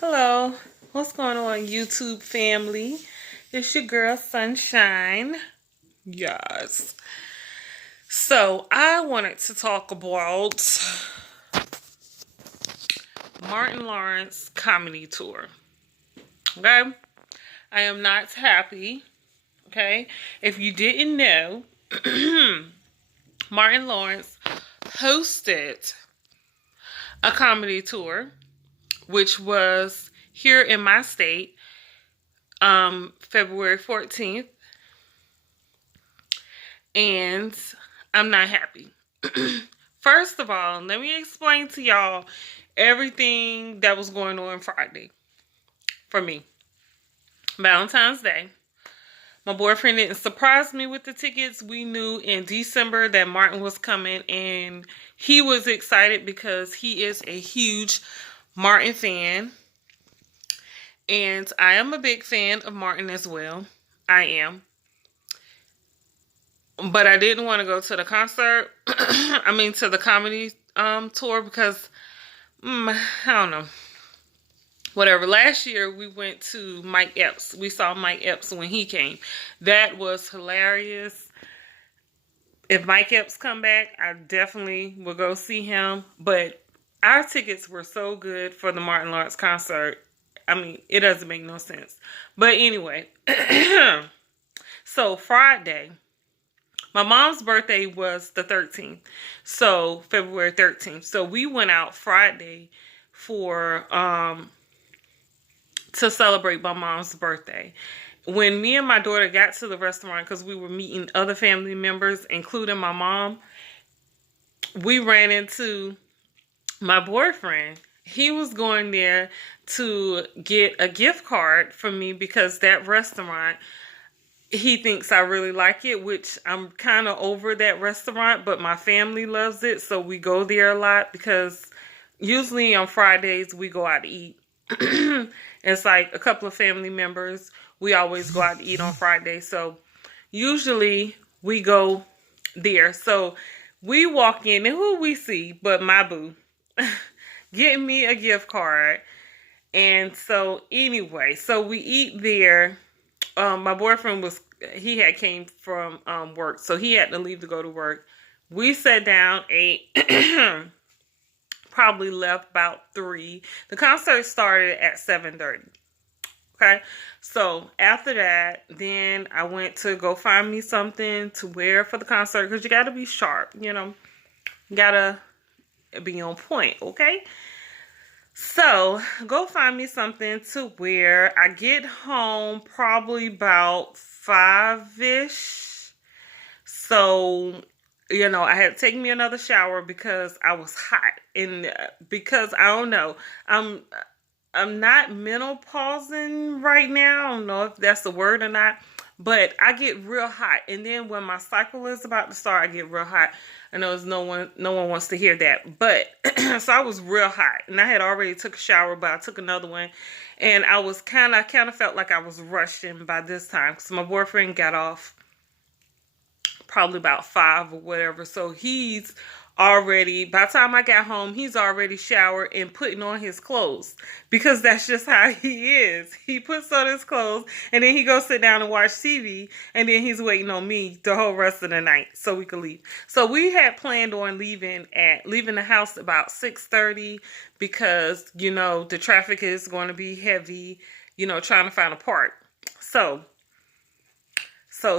Hello, what's going on, YouTube family? It's your girl Sunshine. Yes. So I wanted to talk about Martin Lawrence comedy tour. Okay, I am not happy. Okay, if you didn't know, Martin Lawrence hosted a comedy tour, which was here in my state, February 14th. And I'm not happy. First of all, let me explain to y'all everything that was going on Friday for me. Valentine's Day. My boyfriend didn't surprise me with the tickets. We knew in December that Martin was coming, and he was excited because he is a huge Martin fan. And I am a big fan of Martin as well. I am. But I didn't want to go to the concert. To the comedy tour because I don't know. Whatever. Last year we went to Mike Epps. We saw Mike Epps when he came. That was hilarious. If Mike Epps come back, I definitely will go see him. But our tickets were so good for the Martin Lawrence concert. It doesn't make no sense. But anyway, so Friday, my mom's birthday was the 13th, so February 13th. So we went out Friday for to celebrate my mom's birthday. When me and my daughter got to the restaurant, because we were meeting other family members, including my mom, we ran into my boyfriend. He was going there to get a gift card for me because that restaurant, he thinks I really like it, which I'm kind of over that restaurant, but my family loves it, so we go there a lot because usually on Fridays we go out to eat. It's like a couple of family members. We always go out to eat on Friday, so usually we go there. So we walk in, and who we see but my boo getting me a gift card. And so anyway, so we eat there. My boyfriend he had came from work, so he had to leave to go to work. We sat down, ate, probably left about 3. The concert started at 7:30. Okay, so after that, then I went to go find me something to wear for the concert because you got to be sharp, you got to be on point, okay? So, go find me something to wear. I get home probably about 5-ish. So, I had to take me another shower because I was hot. And because, I don't know, I'm not menopausing right now. I don't know if that's the word or not. But I get real hot. And then when my cycle is about to start, I get real hot. I know no one wants to hear that. But, so I was real hot. And I had already took a shower, but I took another one. And I was kind of felt like I was rushing by this time. Because my boyfriend got off probably about 5 or whatever. So he's already, by the time I got home, he's already showered and putting on his clothes because that's just how he is. He puts on his clothes and then he goes sit down and watch TV, and then he's waiting on me the whole rest of the night so we could leave. So we had planned on leaving the house about 6:30 because, the traffic is going to be heavy, trying to find a park. So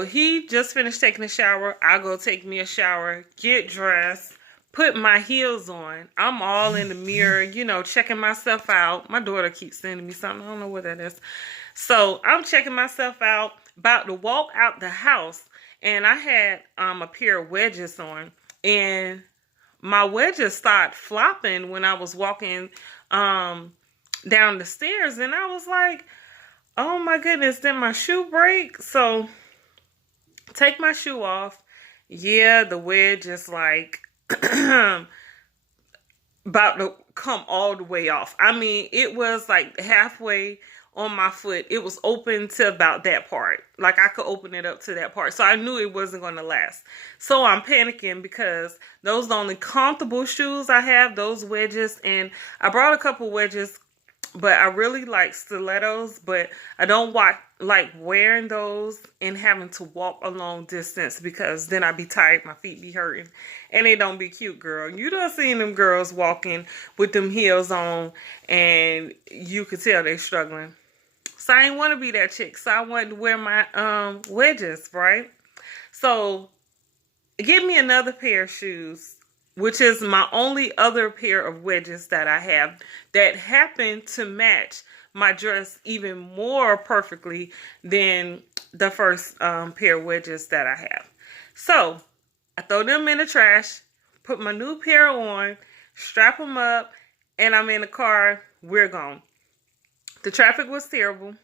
he just finished taking a shower. I go take me a shower, get dressed, put my heels on. I'm all in the mirror, checking myself out. My daughter keeps sending me something. I don't know what that is. So I'm checking myself out, about to walk out the house. And I had a pair of wedges on. And my wedges started flopping when I was walking down the stairs. And I was like, oh my goodness, did my shoe break? So take my shoe off. Yeah, the wedge is like about to come all the way off. It was like halfway on my foot. It was open to about that part. Like I could open it up to that part. So I knew it wasn't going to last. So I'm panicking because those are the only comfortable shoes I have, those wedges. And I brought a couple wedges But I really like stilettos, but I don't like wearing those and having to walk a long distance because then I be tired, my feet be hurting, and they don't be cute, girl. You done seen them girls walking with them heels on, and you could tell they struggling. So I didn't want to be that chick, so I wanted to wear my wedges, right? So give me another pair of shoes, which is my only other pair of wedges that I have that happen to match my dress even more perfectly than the first pair of wedges that I have. So I throw them in the trash, put my new pair on, strap them up, and I'm in the car. We're gone. The traffic was terrible.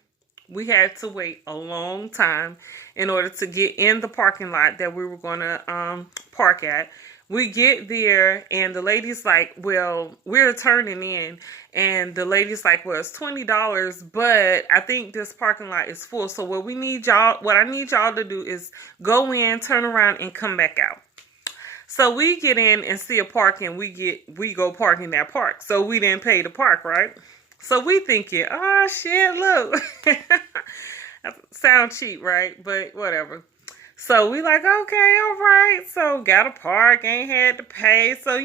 We had to wait a long time in order to get in the parking lot that we were going to park at. We get there and the lady's like, well, we're turning in. And the lady's like, well, it's $20, but I think this parking lot is full. So what I need y'all to do is go in, turn around, and come back out. So we get in and see a park, and we go park in that park. So we didn't pay to park, right? So we thinking, oh shit, look. Sound cheap, right? But whatever. So we like, okay, all right. So got a park, ain't had to pay. So,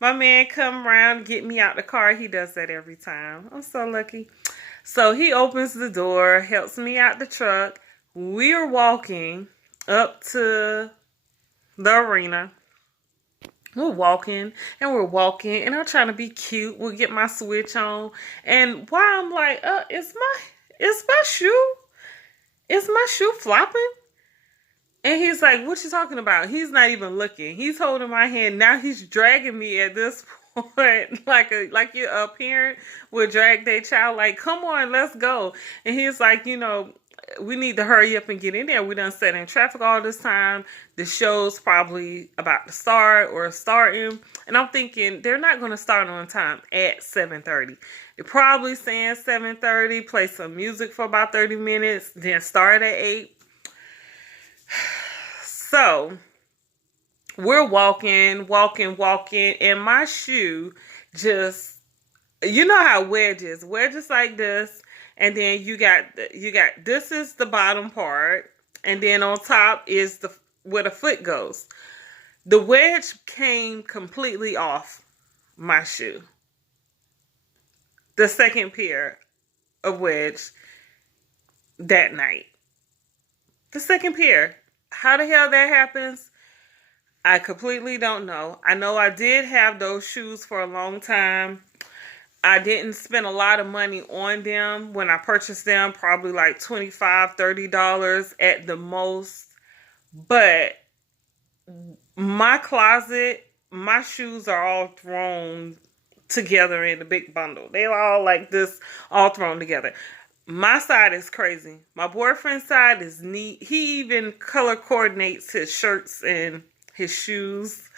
my man come around, get me out the car. He does that every time. I'm so lucky. So he opens the door, helps me out the truck. We're walking up to the arena. We're walking and I'm trying to be cute. We'll get my switch on. And while I'm like, is my shoe flopping? And he's like, what you talking about? He's not even looking. He's holding my hand. Now he's dragging me at this point, like a parent would drag their child, like, come on, let's go. And he's like, we need to hurry up and get in there. We done sat in traffic all this time. The show's probably about to start or starting. And I'm thinking they're not going to start on time at 7:30. They're probably saying 7:30, play some music for about 30 minutes, then start at 8. So we're walking, and my shoe just, how wedges like this. And then you got this is the bottom part, and then on top is where the foot goes. The wedge came completely off my shoe. The second pair of wedge that night. The second pair. How the hell that happens, I completely don't know. I know I did have those shoes for a long time. I didn't spend a lot of money on them when I purchased them, probably like $25, $30 at the most. But my closet, my shoes are all thrown together in a big bundle. They're all like this, all thrown together. My side is crazy. My boyfriend's side is neat. He even color coordinates his shirts and his shoes.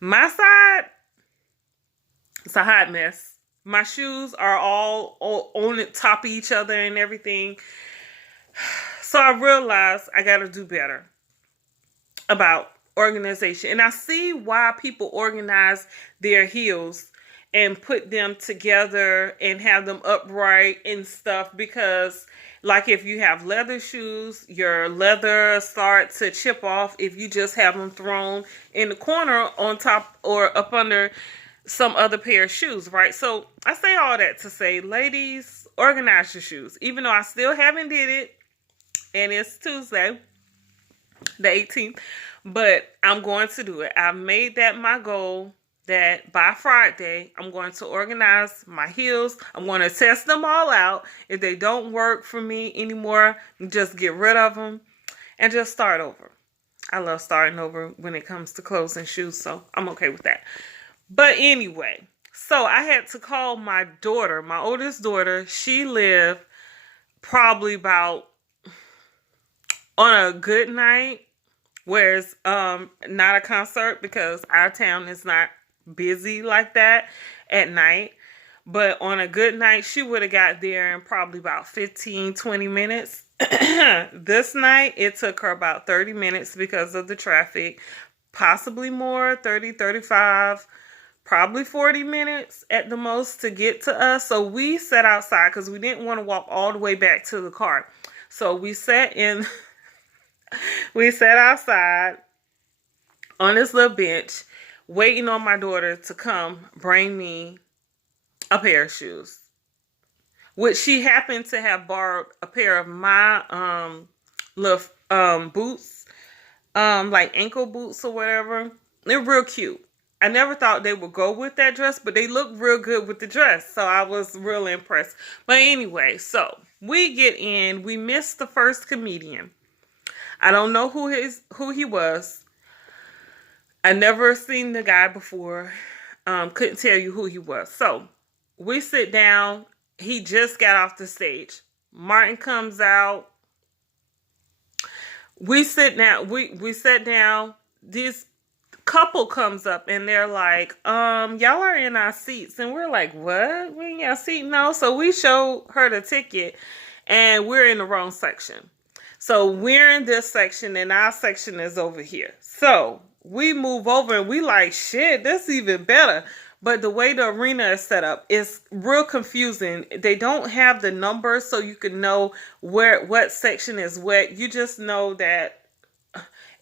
My side, it's a hot mess. My shoes are all on the top of each other and everything. So I realized I got to do better about organization. And I see why people organize their heels and put them together and have them upright and stuff, because like if you have leather shoes, your leather starts to chip off if you just have them thrown in the corner on top or up under some other pair of shoes, right? So I say all that to say, ladies, organize your shoes. Even though I still haven't did it, and it's Tuesday, the 18th, but I'm going to do it. I made that my goal, that by Friday, I'm going to organize my heels. I'm going to test them all out. If they don't work for me anymore, just get rid of them and just start over. I love starting over when it comes to clothes and shoes, so I'm okay with that. But anyway, so I had to call my daughter, my oldest daughter. She lived probably about, on a good night, where it's not a concert, because our town is not busy like that at night. But on a good night, she would have got there in probably about 15-20 minutes. This night, it took her about 30 minutes because of the traffic, possibly more, 30-35. probably 40 minutes at the most to get to us. So we sat outside because we didn't want to walk all the way back to the car. So we sat in, we sat outside on this little bench, waiting on my daughter to come bring me a pair of shoes, which she happened to have borrowed a pair of my little boots, like ankle boots or whatever. They're real cute. I never thought they would go with that dress, but they look real good with the dress. So I was really impressed. But anyway, so we get in. We missed the first comedian. I don't know who he was. I never seen the guy before. Couldn't tell you who he was. So we sit down. He just got off the stage. Martin comes out. We sit down. We sat down. This couple comes up and they're like, y'all are in our seats. And we're like, what? We ain't got a seat? No. So we show her the ticket and we're in the wrong section. So we're in this section and our section is over here. So we move over and we like, shit, that's even better. But the way the arena is set up is real confusing. They don't have the numbers so you can know what section is what. You just know that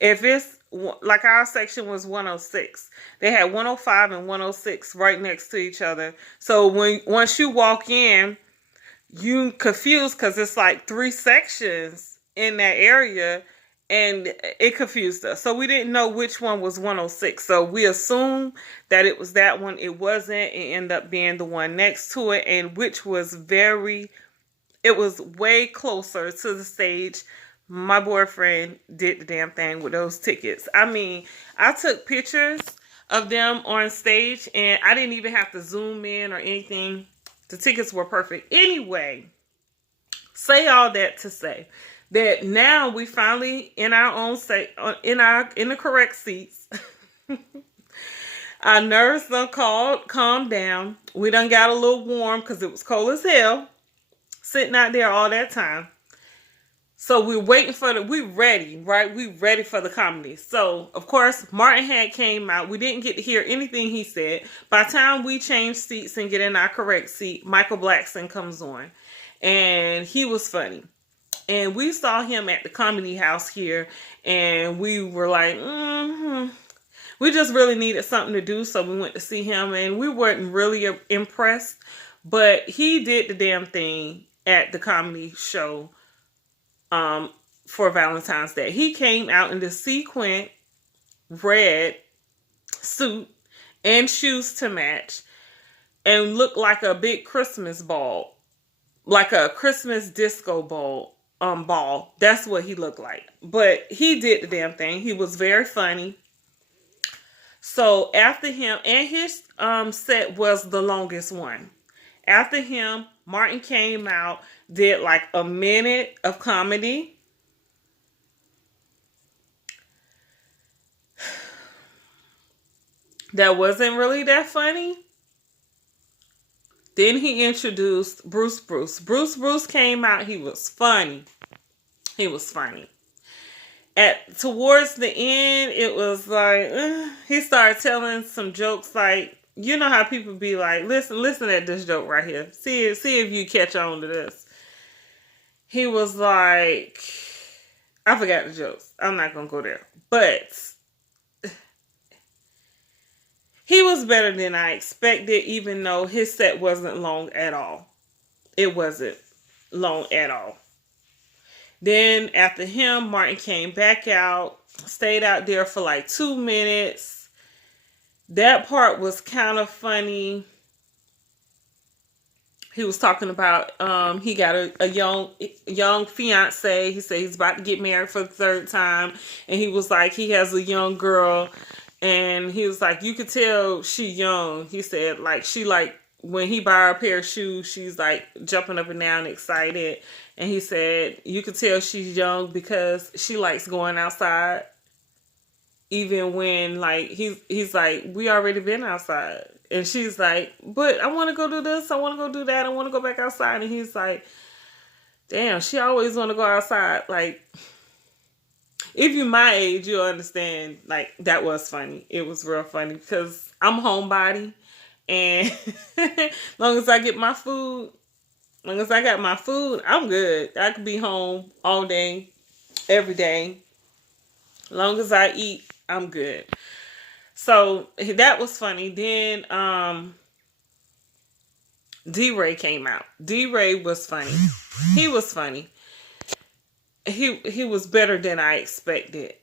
if it's like our section was 106, they had 105 and 106 right next to each other. So once you walk in, you confused because it's like 3 sections in that area, and it confused us. So we didn't know which one was 106. So we assumed that it was that one. It wasn't. It ended up being the one next to it, and which was it was way closer to the stage. My boyfriend did the damn thing with those tickets. I mean, I took pictures of them on stage and I didn't even have to zoom in or anything. The tickets were perfect. Anyway, say all that to say that now we finally in our own in the correct seats. Our nerves done calmed down. We done got a little warm because it was cold as hell sitting out there all that time. So we're waiting we ready, right? We ready for the comedy. So, of course, Martin had came out. We didn't get to hear anything he said. By the time we change seats and get in our correct seat, Michael Blackson comes on. And he was funny. And we saw him at the Comedy House here. And we were like, we just really needed something to do. So we went to see him. And we weren't really impressed. But he did the damn thing at the comedy show. For Valentine's Day. He came out in the sequin red suit and shoes to match and looked like a big Christmas ball, like a Christmas disco ball. That's what he looked like. But he did the damn thing. He was very funny. So after him, and his set was the longest one. After him, Martin came out, did like a minute of comedy. That wasn't really that funny. Then he introduced Bruce. Bruce came out. He was funny. He was funny. Towards the end, it was like, he started telling some jokes like, you know how people be like, listen at this joke right here. See if you catch on to this. He was like, I forgot the jokes. I'm not going to go there. But he was better than I expected, even though his set wasn't long at all. It wasn't long at all. Then after him, Martin came back out, stayed out there for like 2 minutes. That part was kind of funny. He was talking about he got a young fiance. He said he's about to get married for the 3rd time. And he was like, he has a young girl. And he was like, you could tell she young. He said, like, she like, when he buy her a pair of shoes, she's like jumping up and down excited. And he said, you could tell she's young because she likes going outside. Even when, like, he's like, we already been outside. And she's like, but I want to go do this. I want to go do that. I want to go back outside. And he's like, damn, she always want to go outside. Like, if you're my age, you'll understand. Like, that was funny. It was real funny because I'm a homebody, and long as I get my food, long as I got my food, I'm good. I could be home all day, every day. Long as I eat, I'm good. So that was funny. Then D-Ray came out. D-Ray was funny. He was funny. He was better than I expected.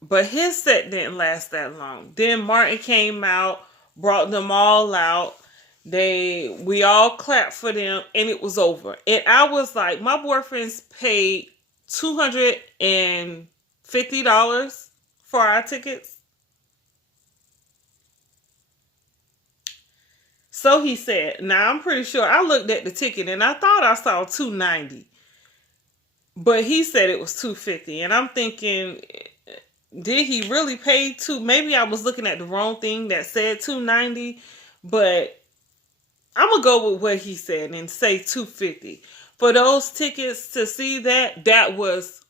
But his set didn't last that long. Then Martin came out, brought them all out. We all clapped for them, and it was over. And I was like, my boyfriend's paid $250 for our tickets. So he said. Now I'm pretty sure I looked at the ticket and I thought I saw $290. But he said it was $250. And I'm thinking, did he really pay two? Maybe I was looking at the wrong thing that said $290, but I'm gonna go with what he said and say $250 for those tickets. To see that was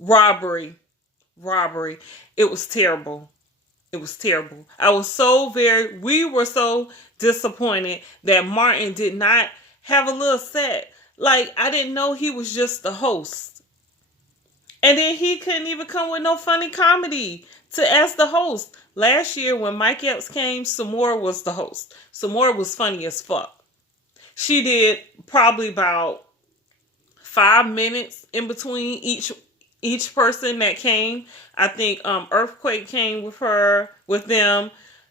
robbery. It was terrible. It was terrible. We were so disappointed that Martin did not have a little set. Like, I didn't know he was just the host. And then he couldn't even come with no funny comedy as the host. Last year when Mike Epps came, Samora was the host. Samora was funny as fuck. She did probably about 5 minutes in between each person that came. I think Earthquake came with them.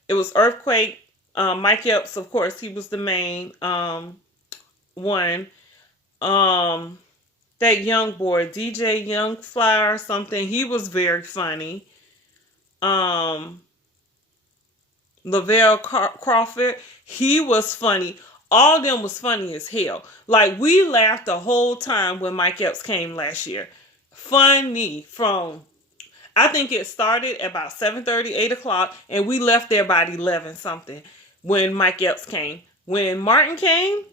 It was Earthquake. Mike Epps, of course, he was the main one. That young boy, DJ Young Fly or something, he was very funny. Lavelle Crawford, he was funny. All of them was funny as hell. Like, we laughed the whole time when Mike Epps came last year. Funny I think it started about 7:30, 8 o'clock, and we left there about 11 something when Mike Epps came. When Martin came,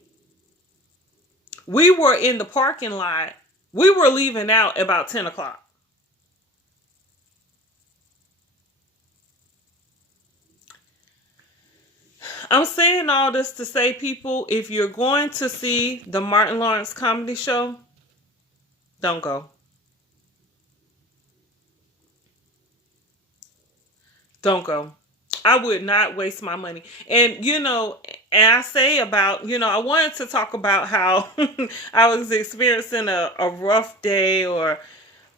we were in the parking lot. We were leaving out about 10 o'clock. I'm saying all this to say, people, if you're going to see the Martin Lawrence comedy show, don't go. Don't go. I would not waste my money. And, and I say about, I wanted to talk about how I was experiencing a rough day, or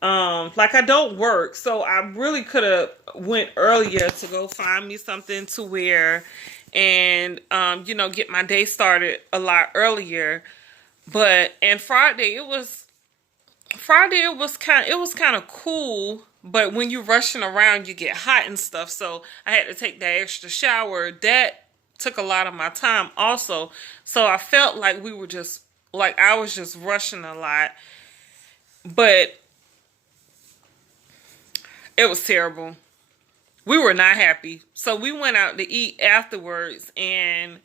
like, I don't work. So I really could have went earlier to go find me something to wear and, get my day started a lot earlier. And Friday, it was kind of cool, but when you're rushing around, you get hot and stuff. So I had to take that extra shower. That took a lot of my time also. So I felt like I was just rushing a lot. But it was terrible. We were not happy. So we went out to eat afterwards, and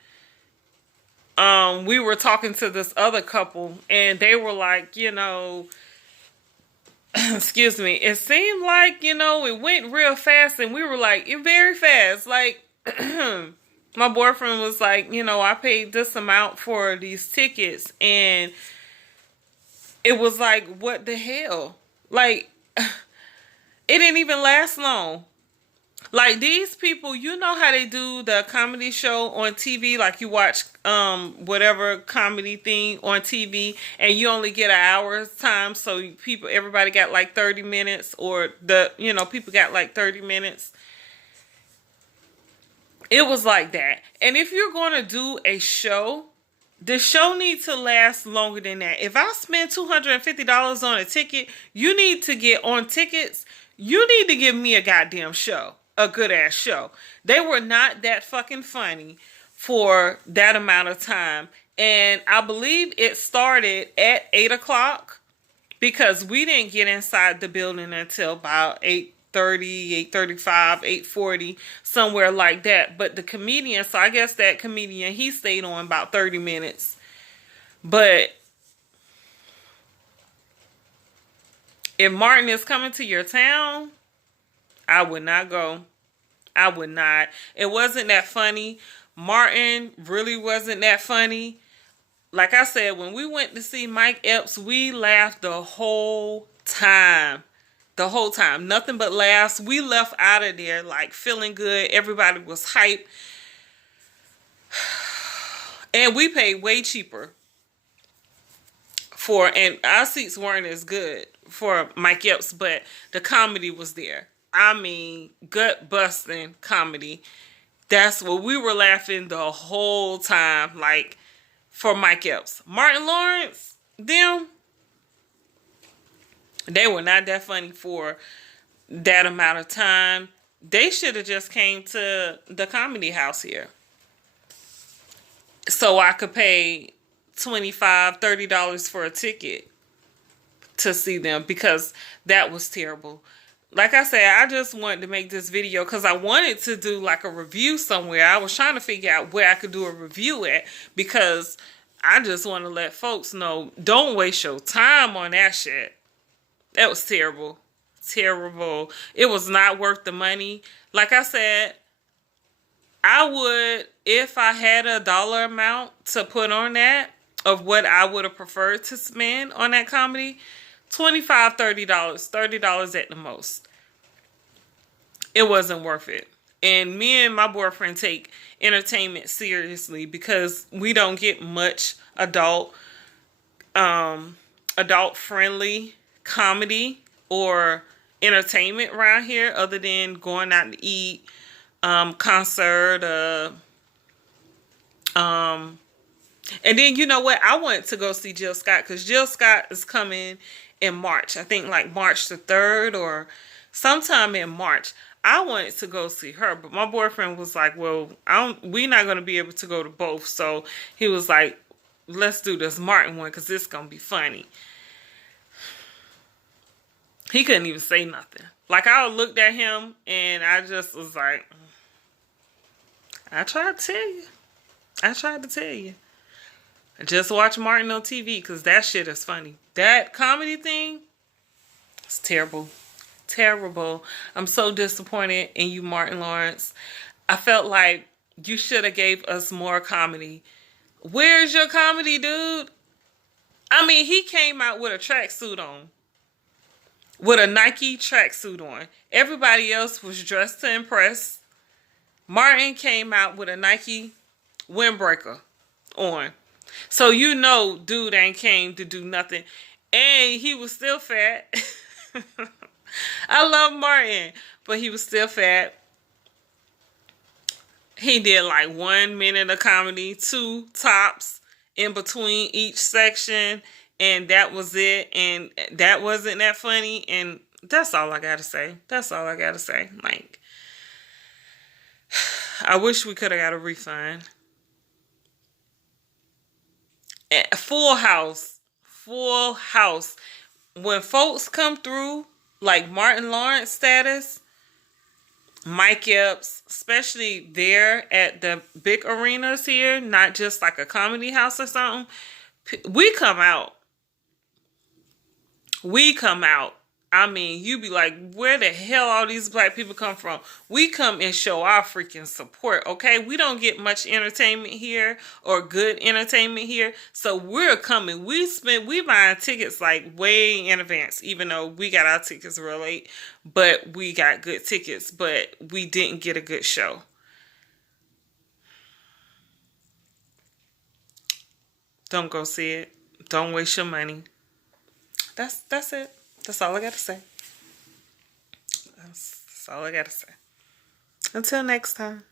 we were talking to this other couple, and they were like, excuse me, it seemed like, it went real fast, and we were like, it very fast. Like, my boyfriend was like, I paid this amount for these tickets, and it was like, what the hell? Like, it didn't even last long. Like, these people, how they do the comedy show on TV, like you watch whatever comedy thing on TV, and you only get an hour's time, so everybody got like 30 minutes, or people got like 30 minutes. It was like that. And if you're going to do a show, the show needs to last longer than that. If I spend $250 on a ticket, you need to get on tickets. You need to give me a goddamn show. A good ass show. They were not that fucking funny for that amount of time. And I believe it started at 8 o'clock, because we didn't get inside the building until about 8:30, 8:35, 8:40, somewhere like that. But the comedian, so I guess that comedian, he stayed on about 30 minutes. But if Martin is coming to your town, I would not go. I would not. It wasn't that funny. Martin really wasn't that funny. Like I said, when we went to see Mike Epps, we laughed the whole time. The whole time. Nothing but laughs. We left out of there like feeling good. Everybody was hyped. And we paid way cheaper and our seats weren't as good for Mike Epps, but the comedy was there. I mean, gut busting comedy. That's what we were laughing the whole time, like for Mike Epps. Martin Lawrence, they were not that funny for that amount of time. They should have just came to the comedy house here, so I could pay $25, $30 for a ticket to see them, because that was terrible. Like I said, I just wanted to make this video because I wanted to do like a review somewhere. I was trying to figure out where I could do a review at, because I just want to let folks know, don't waste your time on that shit. That was terrible. Terrible. It was not worth the money. Like I said, I would, if I had a dollar amount to put on that, of what I would have preferred to spend on that comedy, $25, $30, $30 at the most. It wasn't worth it. And me and my boyfriend take entertainment seriously, because we don't get much adult friendly comedy or entertainment around here, other than going out to eat, concert, and then, you know what? I wanted to go see Jill Scott, because Jill Scott is coming in March. I think like March the 3rd or sometime in March. I wanted to go see her, but my boyfriend was like, well, we're not going to be able to go to both. So he was like, let's do this Martin one, because it's going to be funny. He couldn't even say nothing. Like, I looked at him and I just was like, I tried to tell you. I tried to tell you. Just watch Martin on TV, because that shit is funny. That comedy thing, it's terrible. Terrible. I'm so disappointed in you, Martin Lawrence. I felt like you should have gave us more comedy. Where's your comedy, dude? I mean, he came out with a tracksuit on. With a Nike tracksuit on. Everybody else was dressed to impress. Martin came out with a Nike windbreaker on. So you know dude ain't came to do nothing. And he was still fat. I love Martin, but he was still fat. He did like 1 minute of comedy, 2 tops in between each section, and that was it. And that wasn't that funny. And that's all I gotta say. That's all I gotta say. Like, I wish we could have got a refund. Full house. Full house. When folks come through, like Martin Lawrence status, Mike Epps, especially there at the big arenas here, not just like a comedy house or something, we come out. We come out. I mean, you be like, where the hell all these black people come from? We come and show our freaking support, okay? We don't get much entertainment here or good entertainment here. So we're coming. We buying tickets like way in advance, even though we got our tickets real late. But we got good tickets, but we didn't get a good show. Don't go see it. Don't waste your money. That's it. That's all I got to say. That's all I got to say. Until next time.